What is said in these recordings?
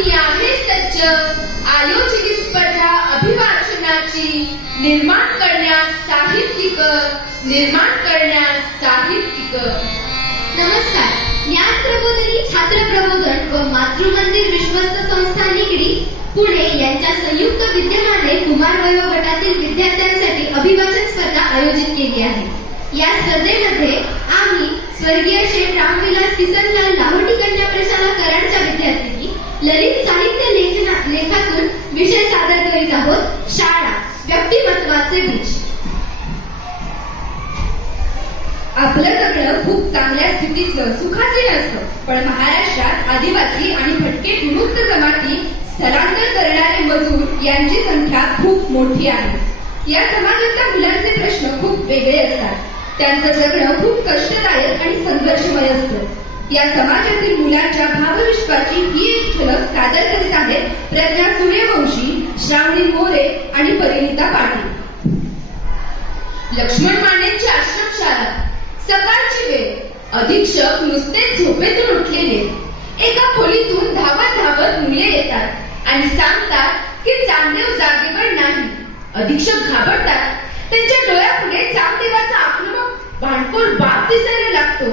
मी आहे सज्ज आयोजित स्पर्धा अभिवाचनाची निर्माण करण्यास साहित्यिक नमस्कार. ज्ञान प्रबोधिनी छात्र प्रबोधन व मातृमंदिर विश्वस्त संस्था निगडी पुणे यांच्या संयुक्त विद्यमाने कुमार वयो गटातील विद्यार्थ्यांसाठी अभिवाचन स्पर्धा आयोजित केली आहे. या स्पर्धेमध्ये आम्ही स्वर्गीय शेठ रामविलास किसनलाल लाहोटी कन्या प्रशाला कराडच्या विद्यार्थिनी ललित साहित्य लेखातून विषय सादर करीत आहोत. शाळा व्यक्तिमत्वाचे बीज. आपलं सगळं खूप चांगल्या स्थितीतलं सुखाचे नसतं, पण महाराष्ट्रात आदिवासी आणि भटके विमुक्त जमाती स्थलांतर करणारे मजूर यांची संख्या खूप मोठी आहे. या समाजातल्या मुलांचे प्रश्न खूप वेगळे असतात. त्यांचं जगणं खूप कष्टदायक आणि संघर्षमय असतं. या समाजातील मुलांच्या भावविश्वाची ही एक झलक सादर करीत आहेत प्रज्ञा सूर्यवंशी, श्रावणी मोरे आणि परिणिता पाटील. लक्ष्मण मानेंची आश्रमशाळा. सकाळची वेळ. अधीक्षक नुसतेच झोपेतून उठलेले. एका खोलीतून धावत मुले येतात आणि सांगतात की चांगदेव जागेवर नाही. अधीक्षक घाबरतात. त्यांच्या डोळ्यापुढे चांगदेवाचा आक्रमक भांडखोर बाप दिसायला लागतो.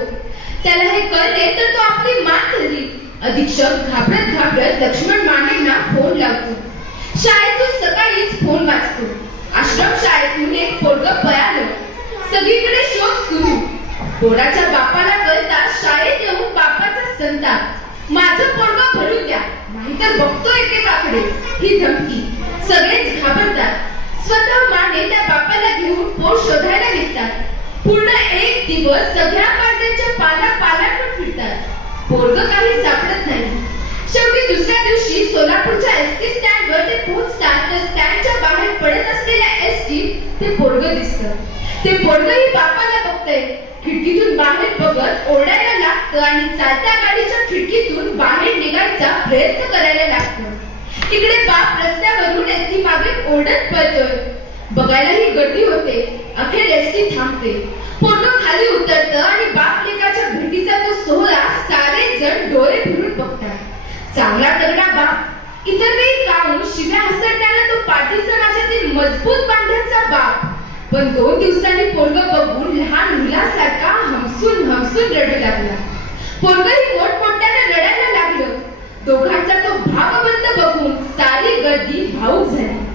त्याला हे कळले तर तो आपली मान धरली. अधीक्षक घाबरत लक्ष्मण मानेंना फोन लावतो. शाळेतून सकाळीच फोन वाजतो. आश्रमशाळेतून एक पोरगं पळालं. सगळीकडे शोध सुरू. पोराच्या बापाला कळता शाळेत येऊन बापाचा संताप. माझं पोरगं भरून द्या, नाहीतर बघतो एकेकाकडे. ही धमकी. सगळेच घाबरतात. स्वतः माने त्या बापाला घेऊन पोर शोधायला निघतात. पूर्ण एक दिवस सगळ्या पाड्यांच्या पालापालांवर फिरतात. पोरगं काही सापडत नाही. शेवटी दुसऱ्या दिवशी सोलापूरच्या एसटी स्टँडवर ते पोहोचतात तर स्टँडच्या बाहेर पडत असलेल्या एसटी ते पोरगं दिसतं. ते पोरगंही बापाला बघतंय. खिडकीतून बाहेर बघत ओरडायला लागतं आणि चालत्या गाडीच्या खिडकीतून बाहेर निघायचा प्रयत्न करायला लागतं. इकडे बाप रस्त्यावरून एसटी मागे ओरडत पळतोय. बघायलाही गर्दी होते. अखेर एसटी थांबते. पोरगं खाली उतरतं आणि बाप लेकाच्या भेटीचा तो सोहळा सारे जण डोळे फिरून बघतात. चांगला तगडा बाप. इतर वेळी गाऊन शिव्या हसरताना तो पाटील समाजातील मजबूत बांध्यांचा बाप. पण 2 दिवसांनी पोरगं बघून लहान मुलासारखा हमसून रडू लागला. पोरगंही मोठमोठ्याने रडायला लागलं. दोघांचा तो भावबंध बघून सारी गर्दी भावूक झाली.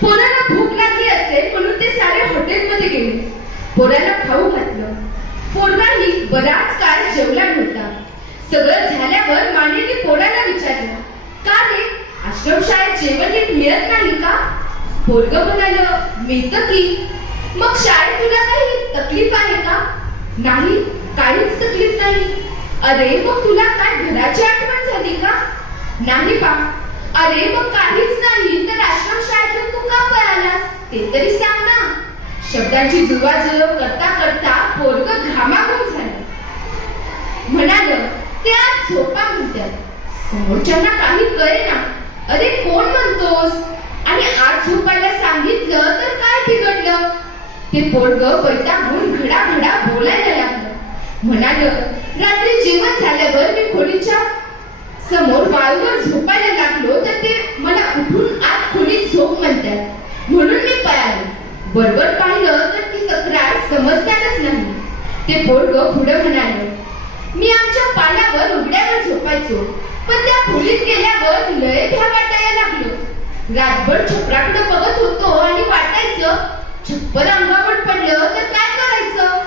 पोराला भूक लागली असेल म्हणून ते सारे हॉटेलमध्ये गेले. पोराला खाऊ घातलं. पोरगाही बराच काळ जेवला नव्हता. सगळं झाल्यावर मानेने पोराला विचारलं, का रे, आश्रमशाळेत जेवण नीट मिळत नाही का? पोरगं म्हणालं, मिळतं की. मग शाळेत तुला काही तकलीफ आहे का? नाही, काहीच तकलीफ नाही. अरे मग तुला काय घराची आठवण झाली का? नाही बा. अरे मग काहीच नाही तर आश्रमशाळेतून तू का पळालास ते तरी सांग ना. शब्दांची जुळवाजुळव करता करता पोरगं घामाघूम झालं. म्हणालं, ते आज झोपा म्हणतात. समोरच्यांना काही कळेना. अरे कोण म्हणतोस? आणि आज झोपायला सांगितलं तर काय बिघडलं? ते पोरगं वैतागून घडाघडा बोलायला लागलं. म्हणालं, रात्री जेवण झाल्यावर मी खोलीच्या समोर वाळूवर झोपायला लागलो तर ते मला उठून आत खोलीत झोप म्हणतात म्हणून मी पळालो. बरोबर पाहिलं तर ती तक्रार समजणारच नाही. ते पोरगं पुढं म्हणालं, मी आमच्या पाल्यावर उघड्यावर झोपायचो, पण त्या खोलीत गेल्यावर लय भ्या वाटायला लागलो. रातभर छपराकडे बघत होतो आणि वाटायचं छप्पर अंगावर पडलं तर काय करायचं.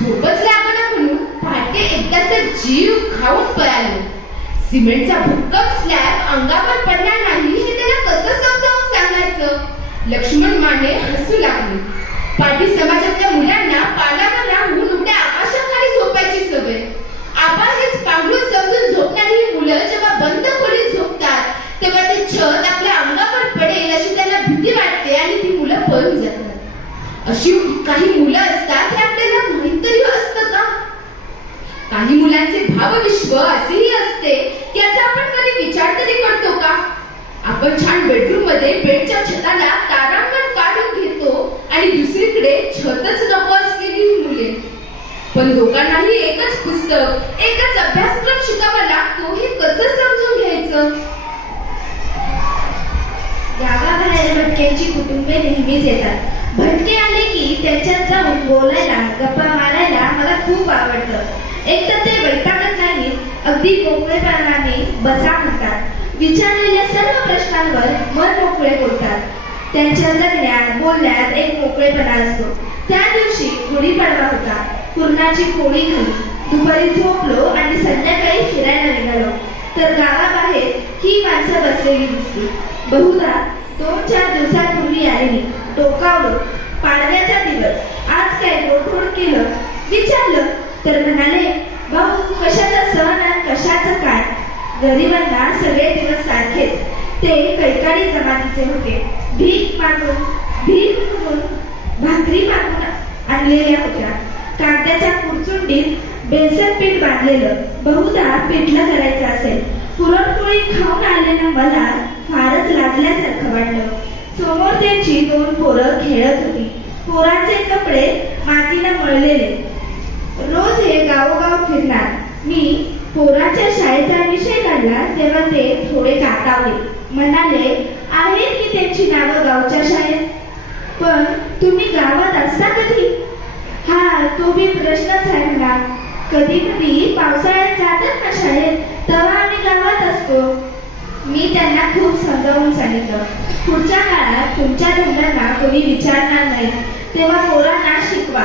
झोपच लागलं म्हणून पहाटे एकदाचा जीव खाऊन पळालो. सिमेंटचा भक्कम स्लॅब अंगावर पडणार नाही हे त्याला कसं समजावून सांगायचं. लक्ष्मण माने हसू लागले. पाटील समाजातल्या मुलांना पालावर राहून उघड्या आकाशाखाली झोपायची सवय. आपण हेच पांघरून समजून झोपणारी ही मुलं जेव्हा बंद खोलीत झोपतात तेव्हा ते छत आपल्या अंगावर पडेल अशी त्यांना भीती वाटते आणि ती मुलं पळून जातात. अशी काही मुलं असतात हे आपल्याला माहित तरी असतं का? काही मुलांचे भावविश्व असेही असते याचा आपण कधी विचार तरी करतो का? आपण छान बेडरूम मध्ये बेडच्या छताला तारांगण काढून घेतो आणि दुसरीकडे छतच नको असलेली मुले. पण दोघांनाही एकच पुस्तक, एकच अभ्यासक्रम शिकावा लागतो हे कसं समजून घ्यायचं? नेहमीच येतात. भटके आले की त्यांच्यात जाऊन बोलायला, गप्पा मारायला मला खूप आवडतं. एक तर ते वैतागत नाही, अगदी मोकळेपणाने बसा म्हणतात. विचारलेल्या सर्व प्रश्नांवर मन मोकळे बोलतात. त्यांच्या जगण्यात, बोलण्यात एक मोकळेपणा असतो. त्या दिवशी गुढीपाडवा होता. पुरणाची पोळी खाल्ली, दुपारी झोपलो आणि संध्याकाळी फिरायला निघालो तर गावाबाहेर ही माणसं बसलेली दिसली. बहुधा 2-4 दिवसांपूर्वी आलेली. डोकावलो. पाडव्याचा दिवस, आज काय गोडधोड केलं विचारलं तर म्हणाले, भाऊ कशाचा सण आणि कशाचं काय. गरिबांना सगळे दिवस सारखेच. ते कैकाडी जमातीचे होते. भीक म्हणून भाकरी मागून आणलेल्या होत्या. कागदाच्या पुरचुंडीत बेसन पीठ बांधलेलं, बहुधा पिठलं करायचं असेल. पुरणपोळी खाऊन आलेल्या मला फारच लाजल्यासारखं वाटलं. समोर त्यांची 2 पोरं खेळत होती. पोरांचे कपडे मातीनं मळलेले. रोज हे गावोगाव फिरणार. मी पोरांच्या शाळेचा विषय काढला तेव्हा ते थोडे काटावले. म्हणाले, आहेत की त्यांची नावं गावच्या शाळेत, पण तुम्ही गावात असता कधी? हा तो बी प्रश्नच आहे म्हणा. कधी कधी पावसाळ्यात जातात ना शाळेत, तेव्हा आम्ही गावात असतो. मी त्यांना खूप समजावून सांगितलं, पुढच्या काळात तुमच्या धंद्यांना कोणी विचारणार नाही तेव्हा पोरांना शिकवा.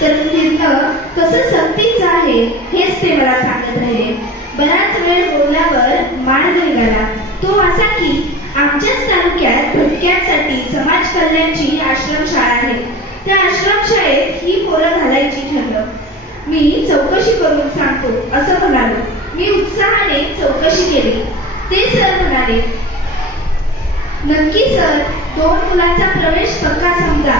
तर फिरणं कसं सक्तीचं आहे हेच ते मला सांगत राहिले. बराच वेळ बोलल्यावर मार्ग निघाला. तो असा की आमच्याच तालुक्यात भटक्यांसाठी समाज कल्याणची आश्रमशाळा आहे. त्या आश्रमशाळेत ही पोरं घालायची ठरलं. मी चौकशी करून सांगतो असं म्हणालो. मी उत्साहाने चौकशी केली. ते सर म्हणाले, नक्की सर, 2 मुलांचा प्रवेश पक्का समजा.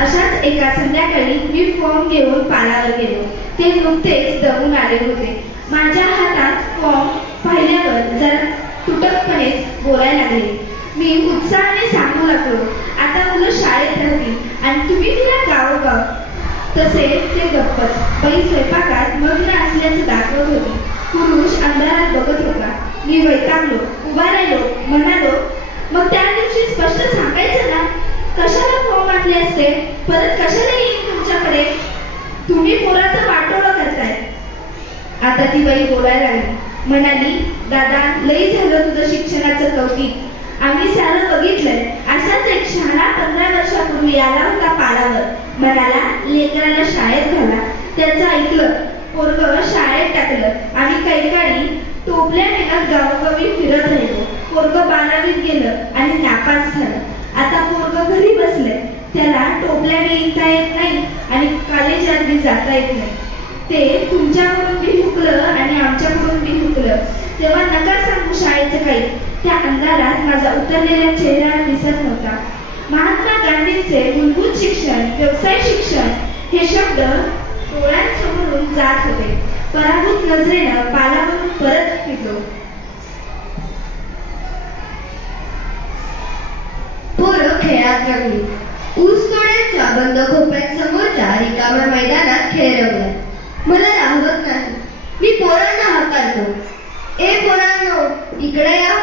अशाच एका संध्याकाळी मी फॉर्म घेऊन पालावर गेलो. ते नुकतेच दमून आले होते. माझ्या हातात फॉर्म पाहिल्यावर जरा तुटकपणेच बोलायला लागले. मी उत्साहाने सांगू लागलो, आता मुलं शाळेत राहतील आणि तुम्ही फिरा गावोगाव. तसे ते गप्पच. बाई स्वयंपाकात मग्न असल्याचं दाखवत होती. पुरुष अंधारात बघत होता. मी वैतागलो, उभा राहिलो. म्हणालो, मग त्या दिवशी स्पष्ट सांगायचं ना, कशाला फॉर्म आणले असते, परत कशाला येईन तुमच्याकडे. तुम्ही पोराचं वाटोळं करताय. आता ती बाई बोलायला लागली. म्हणाली, दादा लई झालं तुझं शिक्षणाचं कौतिक. आम्ही सारं बघितलंय. असाच एक शहाणा 15 वर्षापूर्वी आला होता पाडावर. म्हणाला, लेकराला शाळेत घाला. त्याचं ऐकलं. पोरगं शाळेत टाकलं आणि कैकाडी टोपल्या नेण्यात गावोगावी फिरत राहिलो. पोरगं 12वीत गेलं आणि नापास झालं. आता पोरगं घरी बसलंय. त्याला टोपल्या विकता येत नाही आणि कॉलेजात बी जाता येत नाही. ते तुमच्याकडून बी हुकलं आणि आमच्याकडून बी हुकलं. तेव्हा नका सांगू शाळेचं काही. त्या अंधारात माझा उतरलेला चेहरा दिसत नव्हता. महात्मा गांधींचे मूलभूत शिक्षण, व्यवसाय शिक्षण हे शब्द डोळ्यांसमोरून जात होते. पराभूत नजरेनं पालावरून परत फिरलो. पोरं खेळात रंगली. ऊस तोड्यांच्या बंद खोप्यांसमोरच्या रिकाम्या मैदानात खेळ रंगला. मला राहवत नाही. मी पोरांना हाकालतो, ए पोरांनो, इकडे या.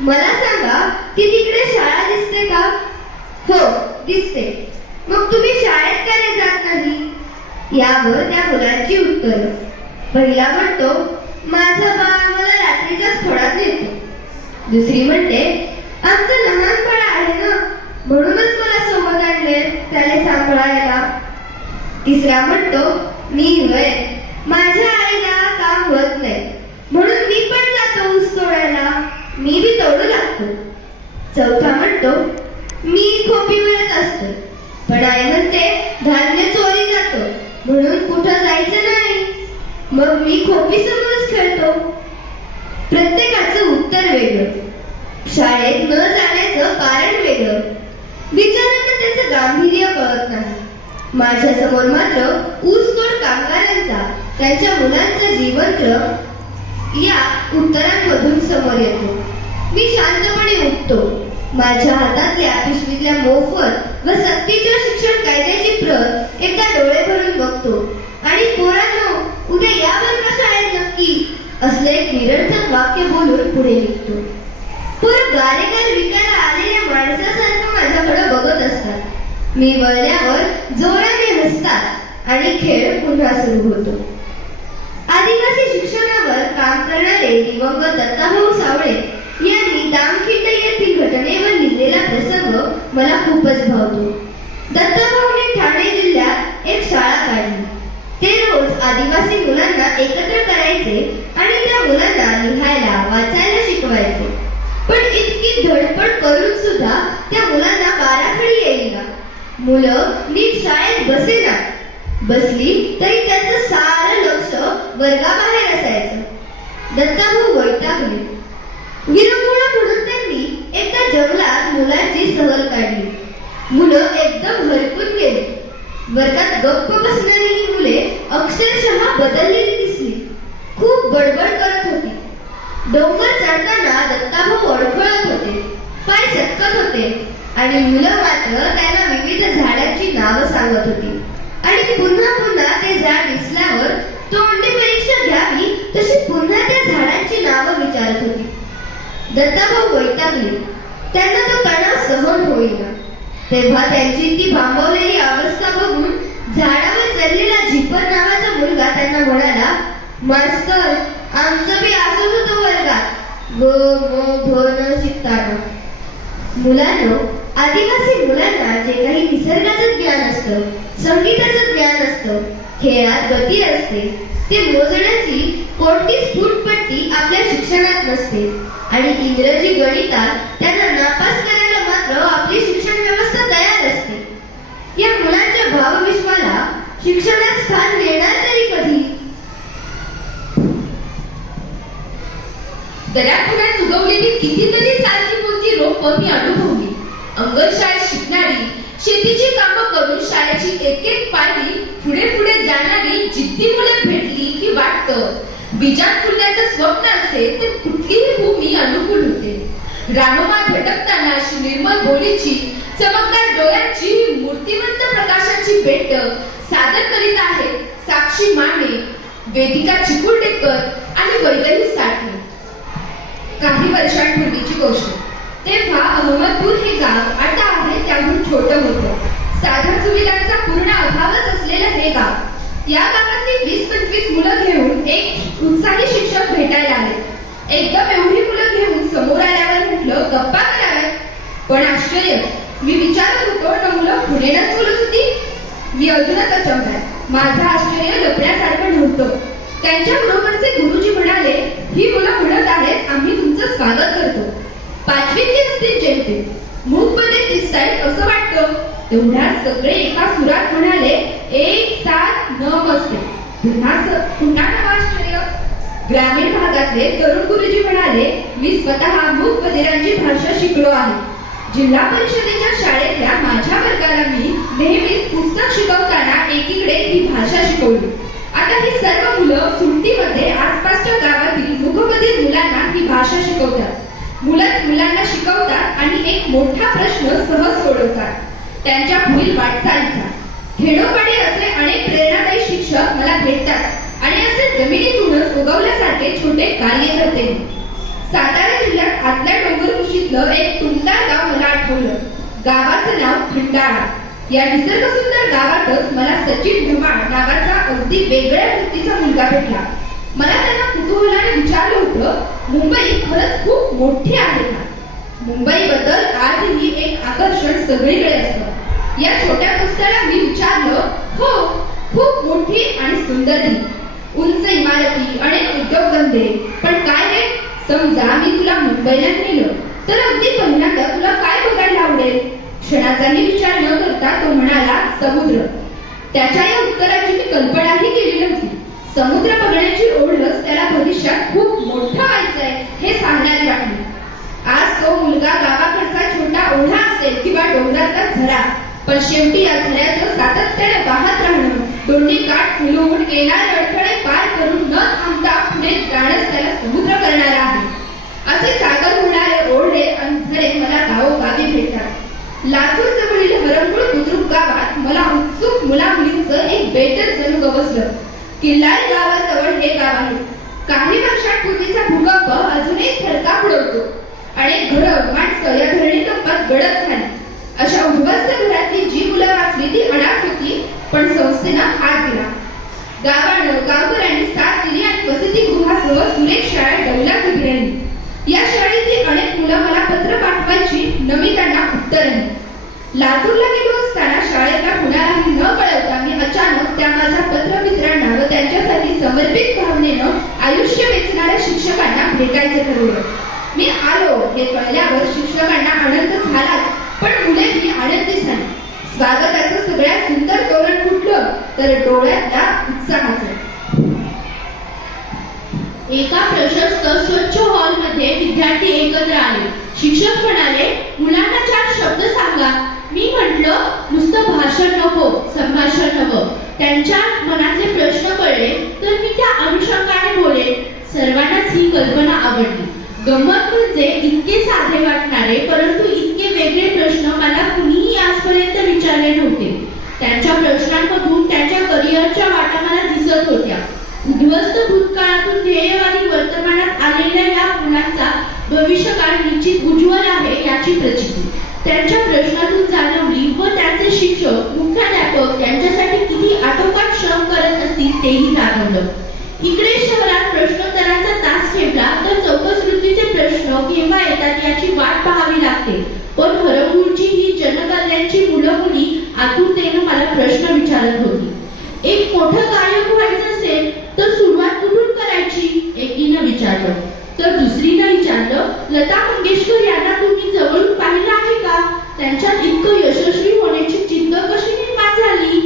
मला सांगा, ती तिकडे शाळा दिसते का? हो दिसते. मग तुम्ही शाळेत का नाही जात नाही? यावर त्या मुलांची उत्तर. पहिला म्हणतो, माझं बाळ मला रात्रीच्याच खोडात नेतो. दुसरी म्हणते, आमचं लहान बाळ आहे ना, म्हणूनच मला सोबत आणले त्याला सांभाळायला. तिसरा म्हणतो, मी होय, माझ्या आईला काम होत नाही म्हणून मी पण जातो ऊस तोडायला. मी बी तोडू लागतो. चौथा म्हणतो, मी खोपीवरच असतो, पण आई म्हणते धान्य चोरी जातो म्हणून कुठं जायचं नाही. मग मी खोपी समोरच खेळतो. प्रत्येकाचं उत्तर वेगळं. शाळेत न जाण्याचं कारण वेगळं. बिचाऱ्यांना त्याचं गांभीर्य कळत नाही. माझ्या समोर मात्र ऊसतोड कामगारांचा, त्यांच्या मुलांचा जीवनक्रम या उत्तरांमधून समोर येतो. मी शांतपणे उठतो. माझ्या हातातल्या पिशवीतल्या मोफत व सक्तीच्या शिक्षण कायद्याची प्रत एकदा डोळे भरून बघतो आणि पोरांनो, उद्या या बरं का शाळेत नक्की, असले एक निरर्थक वाक्य बोलून पुढे निघतो. पोरं गारेगार विकायला आलेल्या माणसासारखं माझ्या माझ्याकडे बघत असतात. मी वळल्यावर जोराने हसतात आणि खेळ पुन्हा सुरू होतो. आदिवासी शिक्षणावर काम करणारे दिवंगत दत्ताभाऊ सावळे यांनी दामखिंड येथील घटनेवर लिहिलेला प्रसंग मला खूपच भावतो. दत्ताभाऊने ठाणे जिल्ह्यात एक शाळा काढली. ते रोज आदिवासी मुलांना एकत्र करायचे आणि त्या मुलांना लिहायला वाचायला शिकवायचे. पण इतकी धडपड करून सुद्धा त्या मुलांना बाराखडी येईना. मुलं नीट शाळेत बसेना. बसली तरी त्यांचं सारं लक्ष वर्गाबाहेर असायचं. दत्ताभाऊ वैतागले. विरंगुळा म्हणून त्यांनी एका जंगलात मुलांची सहल काढली. मुलं एकदम हरकून गेली. वर्गात गप्प बसणारी ही मुले अक्षरशः बदललेली दिसली. खूप बडबड करत होती. डोंगर चढताना दत्ताभाऊ अडखळत होते. पाय सटकत होते आणि मुलं मात्र त्यांना विविध झाडांची नावं सांगत होती आणि पुन्हा पुन्हा ते झाड दिसल्यावर तोंडी परीक्षा घ्यावी तशी पुन्हा त्या झाडांची नावं विचारत होती. दत्ताभाऊ वैतागले. त्यांना तो तणाव सहन होईना. तेव्हा त्यांची ती भांबवलेली अवस्था बघून झाडावर चढलेला झिपर नावाचा मुलगा त्यांना म्हणाला, मास्तर, आमचं बी असंच होतं वर्गात, ग म ध न शिकताना. मुलांनो, आदिवासी मुलांना जे काही निसर्गाचं ज्ञान असतं, संगीताचं ज्ञान असतं, खेळात गती असते, ते मोजण्याची कोणतीच फूटपट्टी आपल्या शिक्षणात नसते. आणि इंग्रजी गणितात त्यांना नापास करायला मात्र आपली शिक्षण व्यवस्था तयार असते. या मुलांच्या भावविश्वाला शिक्षणात स्थान मिळणार तरी कधी? दऱ्याखोऱ्यात उगवलेली कितीतरी चालती बोलती रोपं मी अनुभवली. अंगणशाळेत शिकणारी, शेतीची कामं करून शाळेची एक एक पायरी पुढे पुढे जाणारी जिद्दी मुलं भेटली की वाटतं बीजात फुलण्याचं स्वप्न असेल तर कुठलीही भूमी अनुकूल होते. रानोमा भटकताना अशी निर्मल बोलीची, चमकदार डोळ्यांची, मूर्तिमंत प्रकाशाची भेट सादर करीत आहेत साक्षी माने, वेदिका चिकुर्डेकर आणि वैदेही साठे. काही वर्षांपूर्वीची गोष्ट. तेव्हा अहमदपूर हे गाव आता आहे त्याहून छोटं होतं. साधन सुविधांचा पूर्ण अभावच असलेलं हे गाव. या गावातली 20-25 मुलं घेऊन एक उत्साही शिक्षक भेटायला आले. एकदम एवढी मुलं घेऊन समोर आल्यावर म्हटलं गप्पा कराव्यात. पण आश्चर्य, मी विचारत होतो ना मुलं पुढेनच बोलत होती. मी अजूनच अचंबात. माझं आश्चर्य लपण्यासारखं नव्हतं. त्यांच्या बरोबरचे गुरुजी म्हणाले, ही मुलं म्हणत आहेत आम्ही तुमचं स्वागत करतो. 5वीतली असतील जयंती, मूकमध्ये दिसतायत असं वाटतं. तेवढ्यात सगळे एका सुरात म्हणाले, 1-7 नमस्ते. पुन्हा नवं आश्चर्य. ग्रामीण भागातले तरुण गुरुजी म्हणाले, मी स्वतः मूक बधिरांची भाषा शिकलो आहे. जिल्हा परिषदेच्या शाळेतल्या माझ्या वर्गाला मी नेहमीच पुस्तक शिकवताना एकीकडे ही भाषा शिकवली. आता ही सर्व मुलं सुट्टीमध्ये आसपासच्या गावातील मूकबधिर मुलांना ही भाषा शिकवतात. मुलंच मुलांना शिकवतात आणि एक मोठा प्रश्न सहज सोडवतात, त्यांच्या पुढील वाटचालीचा. खेडोपाडी असे अनेक प्रेरणादायी शिक्षक मला भेटतात आणि असे जमिनीतूनच उगवल्यासारखे छोटे कार्य करते. सातारा जिल्ह्यात आतल्या डोंगरकुशीतलं एक टुमदार गाव मला आठवलं. गावाचं नाव खंडाळा. या निसर्गसुंदर गावातच मला सचिन धुमाळ नावाचा अगदी वेगळ्या वृत्तीचा मुलगा भेटला. मला त्यांना कुतूहलाने विचारलं होतं, मुंबई खरंच खूप मोठी आहे का? मुंबईबद्दल आजही एक आकर्षण सगळीकडे असतं. या छोट्या पुस्तकाला मी विचारलं, हो, खूप मोठी आणि सुंदरही. उंच इमारती, अनेक उद्योगधंदे. पण काय रे, समजा मी तुला मुंबईला नेलं तर अगदी पहिल्यांदा तुला काय बघायला आवडेल? क्षणाचाही विचार न करता तो म्हणाला, समुद्र. त्याच्या या उत्तराची मी कल्पनाही केली नव्हती. समुद्र बघण्याची ओढच त्याला भविष्यात खूप मोठं व्हायचंय हे सांगण्यात वाटले. आज तो मुलगा गावाकडचा छोटा ओढा असेल किंवा डोंगराचा झरा, पण शेवटी या झऱ्याचं सातत्याने वाहत राहणं, दोन्ही काठ फुलवून येणारे अडथळे पार करून न थांबता पुढे जाणंच त्याला समुद्र करणार आहे. असे सागर होणारे ओढे आणि झरे मला गावोगावी भेटतात. लातूर जवळील हरंगुळ बुद्रुक गावात मला उत्सुक मुला मुलींचं एक बेटच जणू गवसलं. किल्लारी गावाजवळ हे गाव आहे. काही वर्षांपूर्वीचा भूकंप अजूनही थरकाप उडवतो. अनेक घरं, माणसं या धरणी कंपात गडप झाली. अशा उद्ध्वस्त घरातली जी मुलं वाचली ती अनाथ होती, पण संस्थेनं हात दिला. गावानं गावकऱ्यांनी साथ दिली आणि वसतिगृहासह सुरेख शाळा डौलात उभी राहिली. या शाळेतील अनेक मुलं मला पत्र पाठवायची, नवी त्यांना उत्तरं. लातूरला गेलो असताना शाळेला कुणालाही न कळवता मी अचानक त्या माझ्या पत्रमित्रांना व त्यांच्यासाठी समर्पित भावनेनं आयुष्य वेचणाऱ्या शिक्षकांना भेटायचं ठरवलं. मी आलो हे कळल्यावर शिक्षकांना आनंद झालाच, पण मुलेही आनंदी झाली. स्वागताचं सगळ्यात सुंदर तोरण फुटलं तर डोळ्यातल्या उत्साहाचं. एका प्रशस्त स्वच्छ हॉलमध्ये विद्यार्थी एकत्र आले. शिक्षक म्हणाले, मुलांना 4 शब्द सांगा. मी म्हटलं, नुसतं भाषण नको, संभाषण हवं. त्यांच्या मनातले प्रश्न कळले तर मी त्या अनुषंगाने बोले. सर्वांनाच ही कल्पना आवडली. गंमत म्हणजे इतके साधे वाटणारे परंतु इतके वेगळे प्रश्न मला कुणीही आजपर्यंत विचारले नव्हते. त्यांच्या प्रश्नांमधून त्यांच्या करिअरच्या वाटा मला दिसत होत्या. उद्ध्वस्त भूतकाळातून ध्येयवादी वर्तमानात आलेल्या या मुलांचा भविष्यकाळ निश्चित उज्ज्वल आहे याची प्रचिती त्यांच्या प्रश्नातून जाणवली व त्यांचे शिक्षक, मुख्याध्यापक यांच्यासाठी किती आटोकाट श्रम करत असतील तेही जाणवलं. इकडे शहरात प्रश्नोत्तरांचा तास ठेवला तर चौकसवृत्तीचे प्रश्न केव्हा येतात याची वाट पाहावी लागते. पण हरवूरची ही जनकल्याणची मुलं मुली आतुरतेनं मला प्रश्न विचारत होती. एक मोठं गायक व्हायचं असेल तर सुरुवात कुठून करायची, एकीनं विचारलं. तर दुसरीनं विचारलं, लता मंगेशकर यांना तुम्ही जवळून पाहिलं आहे का? त्यांच्यात इतकं यशस्वी होण्याची जिद्द कशी निर्माण झाली?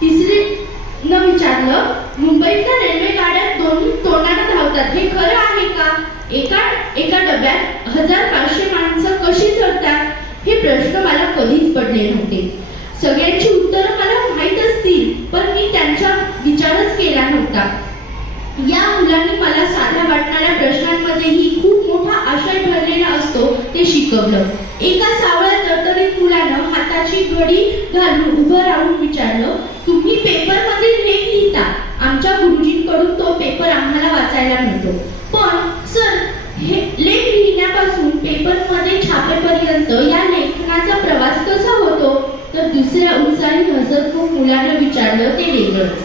तिसरीनं विचारलं, मुंबईतल्या रेल्वे गाड्या दोन्ही तोंडाने धावतात, हे खरं आहे का? एका डब्यात 1500 माणसं कशी चढतात? हे प्रश्न मला कधीच पडले नव्हते. सगळ्यांची उत्तरं मला माहीत असतील, पण मी त्यांचा विचारच केला नव्हता. या मुलांनी मला साध्या वाटणाऱ्या प्रश्नांमध्येही खूप मोठा आशय भरलेला असतो ते शिकवलं. एका सावळ्या तरतरीत मुलानं हाताची घडी घालून उभं राहून विचारलं, तुम्ही पेपरमध्ये लेख लिहिता. आमच्या गुरुजींकडून तो पेपर आम्हाला वाचायला मिळतो. पण सर, हे लेख लिहिण्यापासून पेपरमध्ये छापेपर्यंत या लेखनाचा प्रवास कसा होतो? तर दुसऱ्या उत्साही हसतमुख मुलानं विचारलं, ते वेगळंच.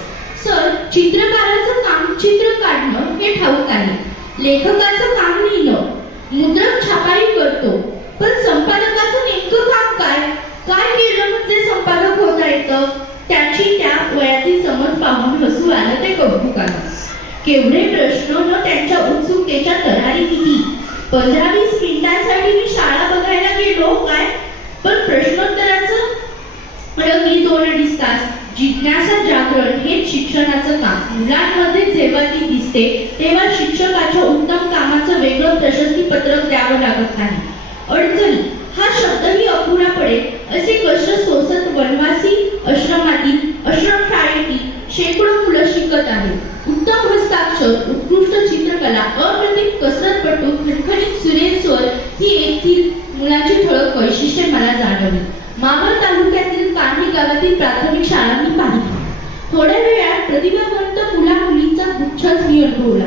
सर, चित्रकाराचं काम चित्र काढणं हे ठाऊक आहे. लेखकाचं काम लिहिणं. मुद्रक छापाई करतो. पण संपादकाचं नेमकं काम काय? काय केलं म्हणजे संपादक होता येतं? त्याची त्या वयातील समज पाहून हसू आलं ते कौतुकानं. केवढे प्रश्न न त्यांच्या उत्सुकतेच्या तरारी किती. 15-20 मिनिटांसाठी मी शाळा बघायला गेलो काय, पण प्रश्नोत्तराचं रंगी 2-2.5 तास. जिज्ञासा जागरण हेच शिक्षणाचं काम. मुलांमध्ये जेव्हा ती दिसते तेव्हा शिक्षकाच्या उत्तम कामाचं वेगळं प्रशस्तीपत्रक द्यावं लागत नाही. अडचणी हा शब्दही अपुरा पडेल असे कष्ट सोसत वनवासी आश्रमातील, आश्रमशाळेतील शेकडो मुलं शिकत आहेत. उत्तम हस्ताक्षर, उत्कृष्ट चित्रकला, अप्रतिम कसरतपटू, खणखणीत सुरेख स्वर ही येथील मुलाची ठळक वैशिष्ट्ये मला जाणवली. मावळ तालुक्यातील कान्ही गावातील प्राथमिक शाळा मी पाहिली. थोड्या वेळात प्रतिभावंत मुला मुलींचा गुच्छच मी अनुभवला.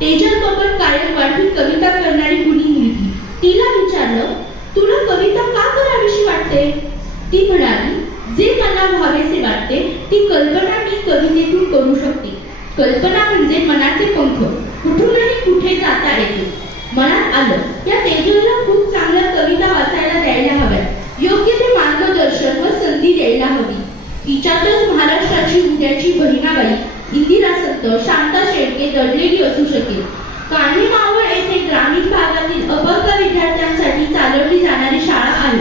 तेजल बबन गायकवाड ही कविता करणारी गुणी मुलगी. तिला विचारलं, तुला कविता का करावीशी वाटते? ती म्हणाली, जे मला व्हावेसे वाटते ती कल्पना मी कवितेतून करू शकते. कल्पना म्हणजे मनाचे पंख, कुठूनही कुठे जाता येते. मनात आलं, या तेजलला खूप चांगल्या कविता वाचायला द्यायला हव्यात. योग्य ते मार्गदर्शन व संधी द्यायला हवी. तिच्यातच महाराष्ट्राची उद्याची बहिणाबाई इंदिरा संत, शांता शेळके दडलेली असू शकेल. कान्ही मावळ येथे ग्रामीण भागातील अपंग विद्यार्थ्यांसाठी चालवली जाणारी शाळा आहे.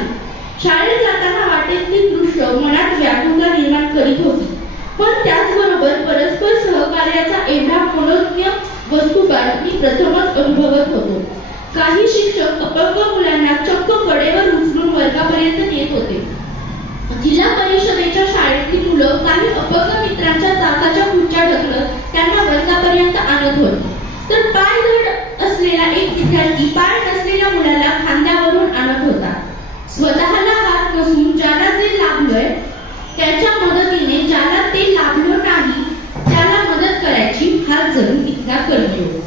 शाळेत जाताना वाटेतली दृश्य मनात व्याकुळता निर्माण करीत होती. पण त्याचबरोबर परस्पर सहकार्याचा एवढा मनोज्ञ वस्तुपाठ मी प्रथमच अनुभवत होतो. काही शिक्षक अपंग मुलांना चक्क कडेवर उचलून वर्गापर्यंत नेत होते. जिल्हा परिषदेच्या शाळेतली मुलं काही अपंग मित्रांच्या चाकाच्या खुर्च्या ढकलत त्यांना वर्गापर्यंत आणत होती. तर पाय धड असलेला एक विद्यार्थी पाय नसलेल्या मुलाला खांद्यावरून आणत होता. स्वतःला हात नसून ज्याला जे लाभलंय त्याच्या मदतीने ज्याला ते लाभलं नाही त्याला मदत करायची हा जणू इतका कर्मयोग.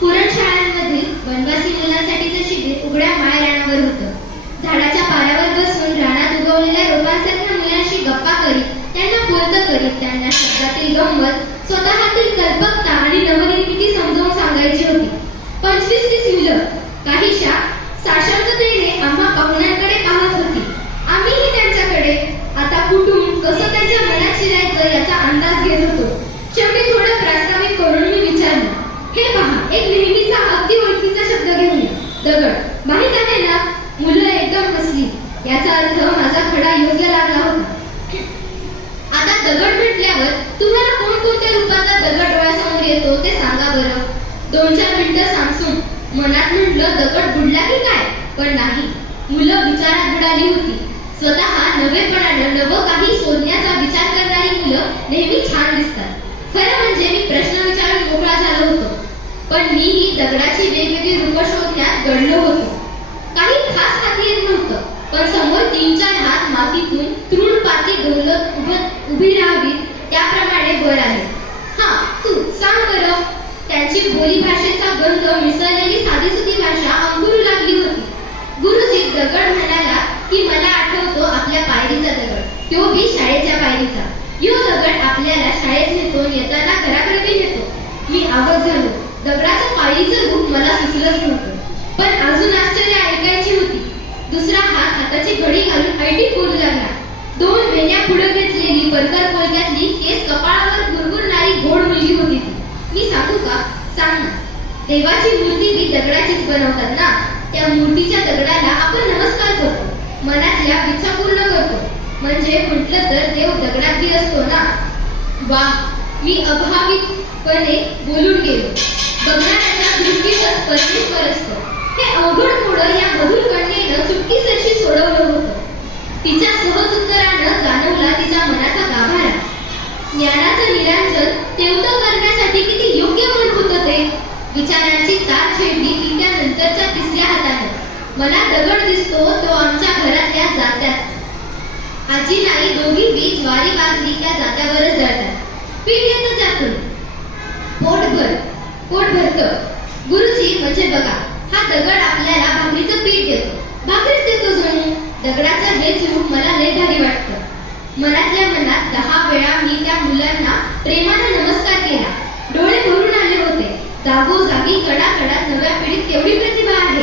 कुरण शाळांमधील वनवासी मुलांसाठीचं शिबिर उघड्या माळरानावर होतं. त्यांना शब्दातील गंमत, स्वतःतील कल्पकता आणि नवनिर्मिती समजावून सांगायची होती. 25-30 मुलं काहीशा साशंकतेने आम्हा पाहुण्यांकडे पाहत होती. आम्हीही त्यांच्याकडे. आता कुठून कसं त्यांच्या मनात शिरायचं याचा अंदाज घेत होतो. शेवटी थोडं प्रास्ताविक करून मी विचारलं, हे पहा, एक नेहमीचा अगदी ओळखीचा शब्द घेऊन या. दगड. माहित आहे ना? मुलं एकदम हसली. याचा अर्थ माझा खडा योग्य लागला होता. आता दगड म्हटल्यावर तुम्हाला कोणकोणत्या रूपाचा दगड डोळ्यासमोर येतो ते सांगा बरं. 2-4 मिनिटं सांगून मनात म्हटलं दगड बुडला की काय, पण नाही. मुलं विचारात बुडाली होती. स्वतः नवेपणानं नवं काही शोधण्याचा विचार करणारी मुलं नेहमी छान दिसतात. खरं म्हणजे मी प्रश्न विचारून मोकळा झालो होतो, पण मीही दगडाची वेगवेगळी रूपं शोधण्यात गडलो होतो. काही खास हाती येत नव्हतं, पण समोर 3-4 हात मातीतून तृण पाती डोलत उभी राहावी त्याप्रमाणे वर आले. हा, तू सांग बरं. त्यांची बोली भाषेचा गंध मिसळलेली साधीसुधी भाषा अंकुरू लागली होती. गुरुजी दगड म्हणाला की मला आठवतो आपल्या पायरीचा दगड, तो बी शाळेच्या पायरीचा. यो दगड आपल्याला शाळेत नेतो, येताना घराकडे नेतो. मी अवाक झालो. दगडाच्या पायरीचं रूप मला सुचलंच नव्हतं, पण अजून आश्चर्य ऐकायची होती. दुसरा हात हाताची घडी घालून ऐटीत बोलू लागला. 2 वेण्या पुढे घेतलेली परकर कोलक्यातली केस कपाळावर गुरगुरणारी गोड मुलगी होती ती. मी सांगू का? सांग ना. देवाची मूर्ती बी दगडाचीच बनवतात ना. त्या मूर्तीच्या दगडाला आपण नमस्कार करतो, मनातल्या इच्छा पूर्ण करतो. म्हणजे म्हटलं तर देव दगडात बी असतो ना. वा, मी अभावितपणे बोलून गेलो. बघणाऱ्याच्या दृष्टीतच परमेश्वर असतो. हे अवघड थोडं या मधुर कन्येनं चुटकीसरशी सोडवलं होतं. तिच्या सहज उत्तरानं जाणवला तिच्या मनाचा गाभारा. ज्ञानाचं निरांजन तेवढं करण्यासाठी किती योग्य मन होतं ते. विचारांची चाल छेडली की त्यानंतरच्या 3ऱ्या हाताने मला दगड दिसतो, तो आमच्या घरातल्या जात्यात. आजी नाही दोघी बी ज्वारी बाजरी त्या जात्यावरच जळतात. पीठ येतं त्यातून. पोट भरतं. गुरुजी म्हणजे बघा, हा दगड आपल्याला भाकरीचं पीठ देतो. भाकरीच देतो जणू. दगडाचं हेच रूप मला लय भारी वाटतं. मनातल्या मनात 10 वेळा मी त्या मुलांना प्रेमाने नमस्कार केला. डोळे भरून आले होते. जागोजागी कडाकडात नव्या पिढीत केवढी प्रतिभा आहे,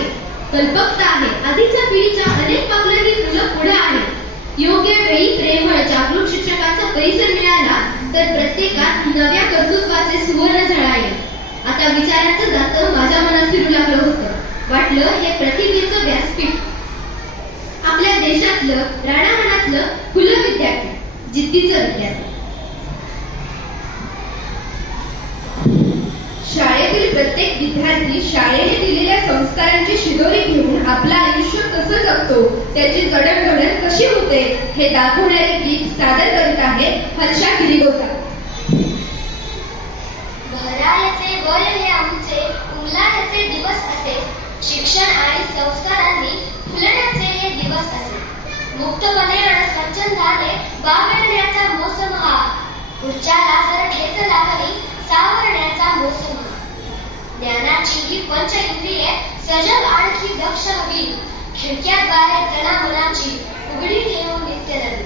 कल्पकता आहे. आधीच्या पिढीच्या अनेक पावलांनी मुलं पुढे आहेत. योग्य वेळी प्रेमळ जागरूक शिक्षकांचा परिसर मिळाला तर प्रत्येकात नव्या कर्तृत्वाचे सुवर्ण झळाळले. आता विचारांचं जातं माझ्या मनात फिरू लागलं होतं. वाटलं हे प्रतिभेचं व्यासपीठ. आपल्या देशातलं राणामनातलं खुलं विद्यार्थी, जिद्दीचं विद्यार्थी. शाळेतील प्रत्येक विद्यार्थी शाळेने दिलेल्या संस्कारांची शिदोरी घेऊन आपलं आयुष्य कसं जगतो, त्याची जडणघडण कशी होते हे दाखवणारे गीत सादर करीत आहे हर्षा गिरीगोसा. बहरायाचे वय हे आमचे उल्हासाचे दिवस असे, शिक्षण आणि संस्कारांनी फुलण्याचे हे दिवस असे. मुक्तपणे आणि स्वच्छंदाने बागडण्याचा मोसम हा, पुढच्याला जर ठेच लागली सावरण्याचा मोसम हा. ज्ञानाची ही पंच इंद्रिये सजग आणखी दक्ष हवी, खिडक्याद्वारे तना मनाची उघडी ठेवून नित्य नवी.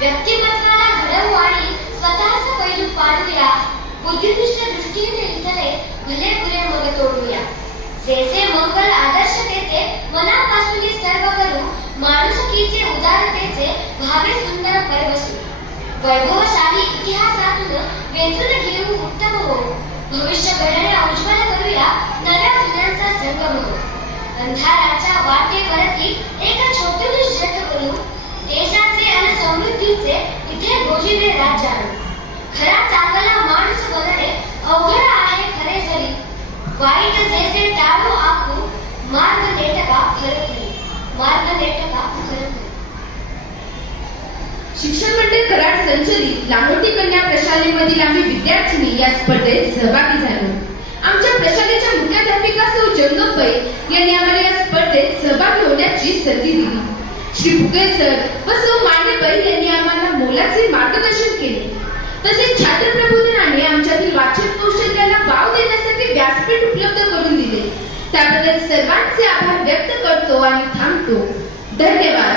व्यक्तिमत्वाला घडवू आणि स्वतःचा पैलू पाडूया, बुद्धिदृष्ट दृष्टीने इतरे भले पुरे मग तोडूया. जे जे मंगल आदर्श देते मनापासून सर्व करू, माणुसकीचे उदारतेचे व्हावे सुंदर परवसू. वैभवशाली इतिहासातून वेचून घेऊ उत्तम हो, भविष्य घडण्या उज्ज्वल करूया नव्या जुन्यांचा संगम हो. अंधाराच्या वाटेवरती एक छोटून जग करू, देशाचे आणि समृद्धीचे इथे गोजिले राज्य आणू. खरा चांगला माणूस बनणे अवघड आहे खरे जरी, वाईट जे जे टाळू आखू, मार्ग नेटका खरं खरी, मार्ग नेटका खरं खरी. शिक्षण मंडळ कराड संचलित लाहोटी कन्या प्रशालेमधील आम्ही विद्यार्थिनी या स्पर्धेत सहभागी झालो. आमच्या प्रशालेच्या मुख्याध्यापिका सौ जंगमबाई यांनी आम्हाला या स्पर्धेत सहभागी होण्याची संधी दिली. श्री फुके सर व सौ मांडेबाई यांनी आम्हाला मोलाचे मार्गदर्शन केले. तसेच छात्र प्रबोधनाने आमच्यातील वाचन कौशल्याला वाव देण्यासाठी व्यासपीठ उपलब्ध करून दिले. त्याबद्दल सर्वांचे आभार व्यक्त करतो आणि थांबतो. धन्यवाद.